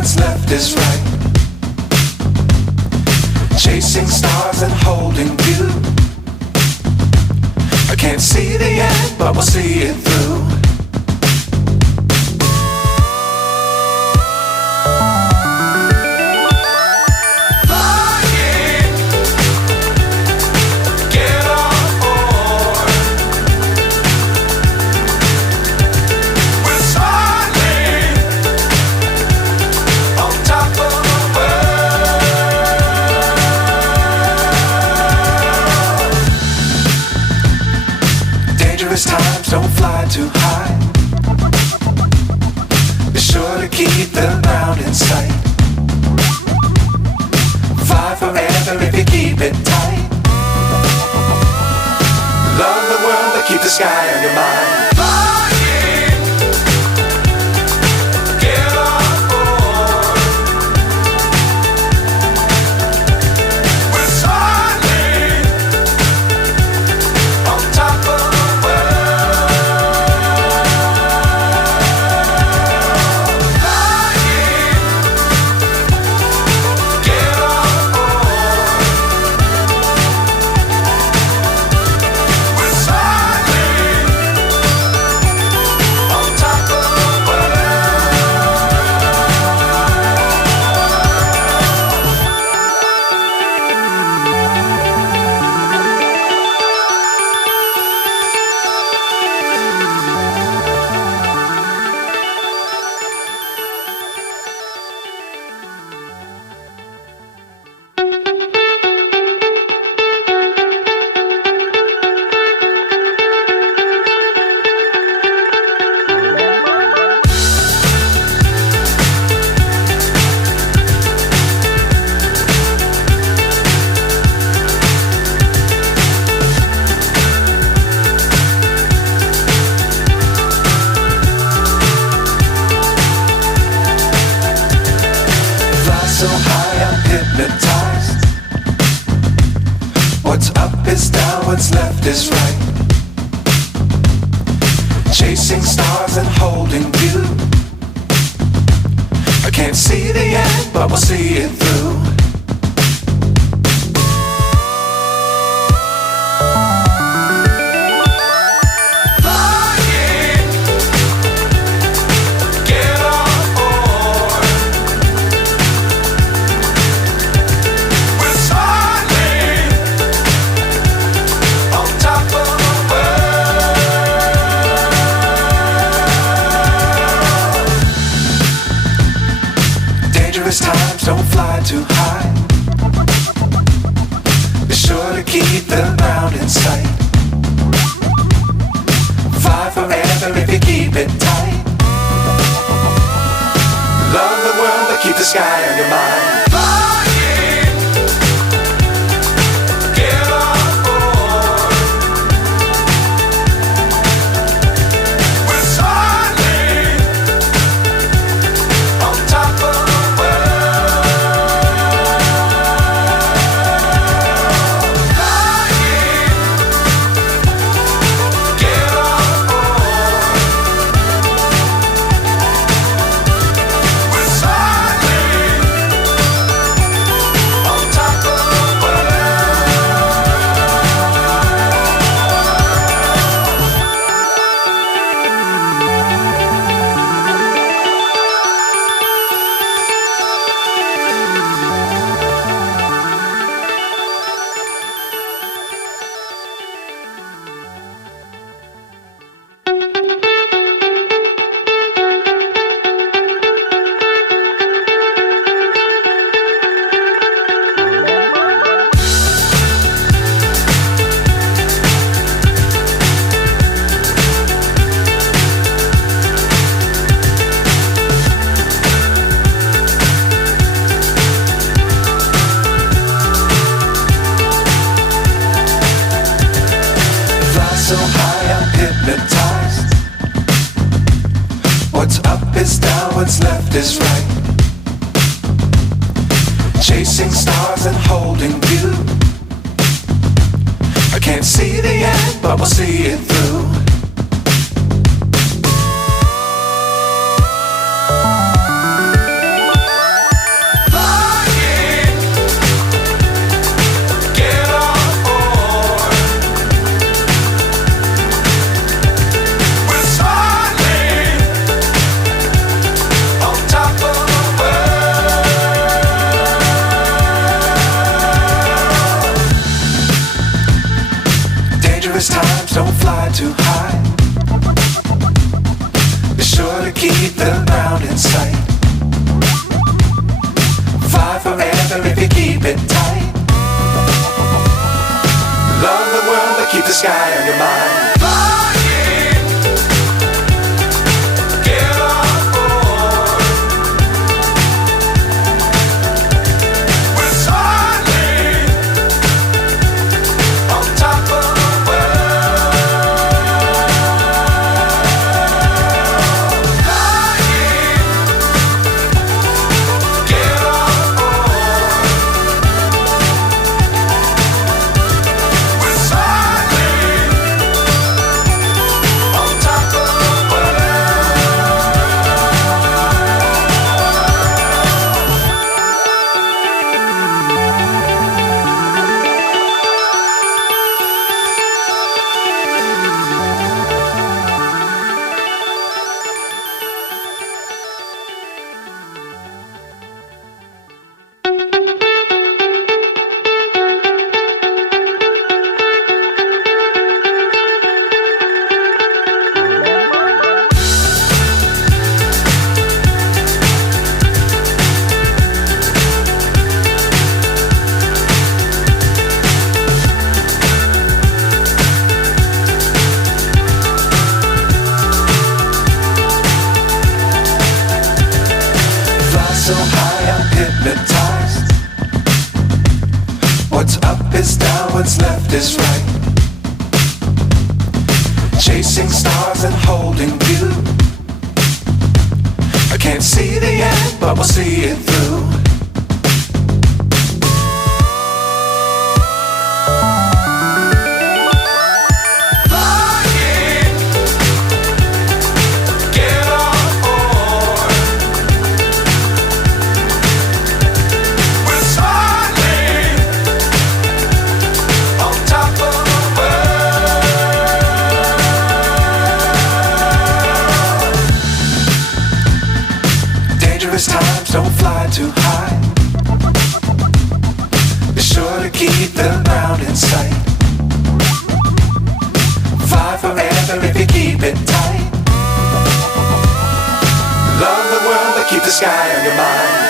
what's left is right. Chasing stars and holding you. I can't see the end, but we'll see it through. Times don't fly too high. Be sure to keep the ground in sight. Fly forever if you keep it tight. Love the world but keep the sky on your mind. So high I'm hypnotized. What's up is down, what's left is right. Chasing stars and holding you. I can't see the end, but we'll see it through. Times don't fly too high. Be sure to keep the ground in sight. Fly forever if you keep it tight. Love the world but keep the sky on your mind. So high I'm hypnotized. What's up is down, what's left is right. Chasing stars and holding you. I can't see the end, but we'll see it through. keep the ground in sight. Fly forever if you keep it tight. Love the world but keep the sky on your mind. Flying, get on board. We're soaring on top of the world. Flying, get on board. We're soaring on top of the Fly so high, I'm hypnotized. What's up is down, what's left is right. Chasing stars and holding you. I can't see the end, but we'll see it through. Flying, get on board. We're soaring on top of the world. Dangerous times, don't fly too high. Be sure to keep the ground in sight. Fly forever if you keep it tight. Love the world but keep the sky on your mind.